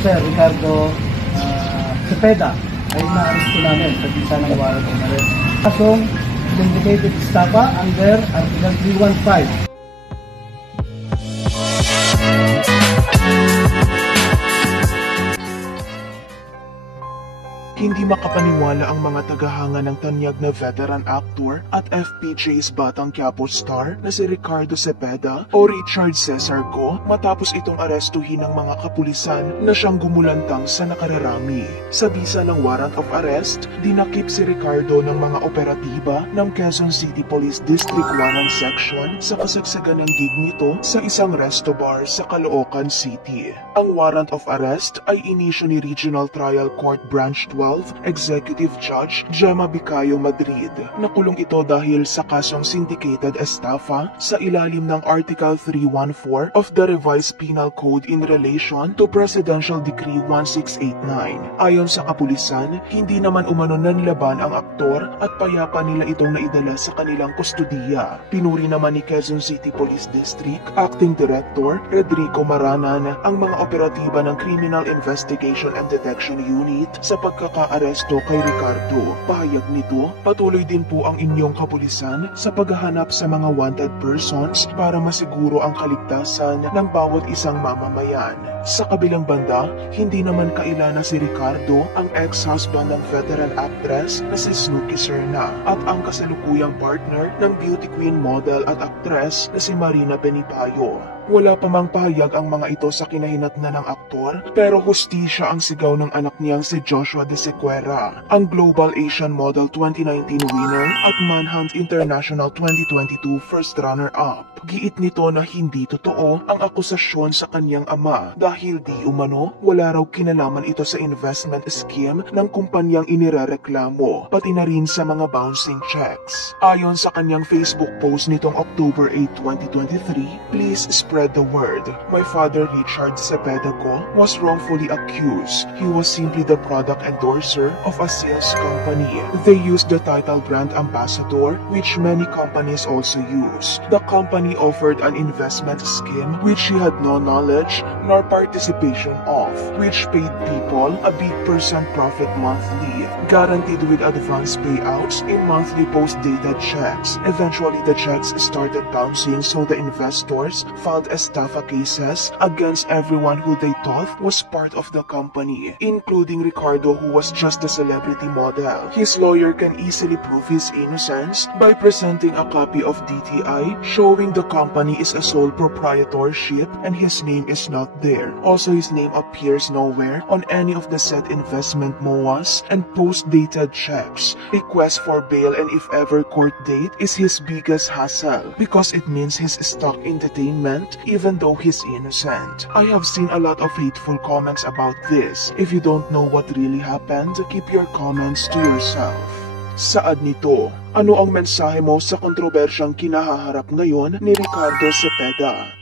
Sir Ricardo Cepeda ay na-arresto namin sa bisa ng warrant of arrest. Kasong identified estafa under Article 315. Hindi makapaniwala ang mga tagahanga ng tanyag na veteran actor at FPJ's Batang Quiapo star na si Ricardo Cepeda o Richard Cesar Go matapos itong arestuhin ng mga kapulisan na siyang gumulantang sa nakararami. Sa bisa ng warrant of arrest, dinakip si Ricardo ng mga operatiba ng Quezon City Police District 1 Section sa kasagsagan ng gig nito sa isang resto bar sa Caloocan City. Ang warrant of arrest ay inisyu ni Regional Trial Court Branch 12 Executive Judge Gemma Bicayo Madrid. Nakulong ito dahil sa kasong syndicated estafa sa ilalim ng Article 314 of the Revised Penal Code in relation to Presidential Decree 1689. Ayon sa kapulisan, hindi naman umano nanlaban ang aktor at payapa nila itong naidala sa kanilang kustudiya. Pinuri naman ni Quezon City Police District Acting Director Rodrigo Maranan ang mga operatiba ng Criminal Investigation and Detection Unit sa pagkakaaresto kay Ricardo. Pahayag nito, patuloy din po ang inyong kapulisan sa paghahanap sa mga wanted persons para masiguro ang kaligtasan ng bawat isang mamamayan. Sa kabilang banda, hindi naman kailana si Ricardo ang ex-husband ng veteran actress na si Snooki Serna at ang kasalukuyang partner ng beauty queen model at actress na si Marina Benipayo. Wala pa mang pahayag ang mga ito sa kinahinatnan ng aktor, pero hustisya ang sigaw ng anak niyang si Joshua De Sequeira, ang Global Asian Model 2019 winner at Manhunt International 2022 first runner-up. Giit nito na hindi totoo ang akusasyon sa kanyang ama dahil di umano wala raw kinalaman ito sa investment scheme ng kumpanyang inirereklamo, pati na rin sa mga bouncing checks. Ayon sa kanyang Facebook post nitong October 8, 2023, please spread the word. My father Richard Cepeda Go was wrongfully accused. He was simply the product endorser of a sales company. They used the title brand ambassador, which many companies also use. The company offered an investment scheme which he had no knowledge nor participation of, which paid people a big percent profit monthly, guaranteed with advance payouts in monthly post-dated checks. Eventually, the checks started bouncing, so the investors filed estafa cases against everyone who they thought was part of the company, including Ricardo, who was just a celebrity model. His lawyer can easily prove his innocence by presenting a copy of DTI showing the company is a sole proprietorship and his name is not there. Also, his name appears nowhere on any of the said investment MOAs and post-dated checks. Request for bail and if ever court date is his biggest hassle because it means his stock entertainment even though he's innocent. I have seen a lot of hateful comments about this. If you don't know what really happened, keep your comments to yourself. Saad nito, ano ang mensahe mo sa kontrobersyang kinahaharap ngayon ni Ricardo Cepeda?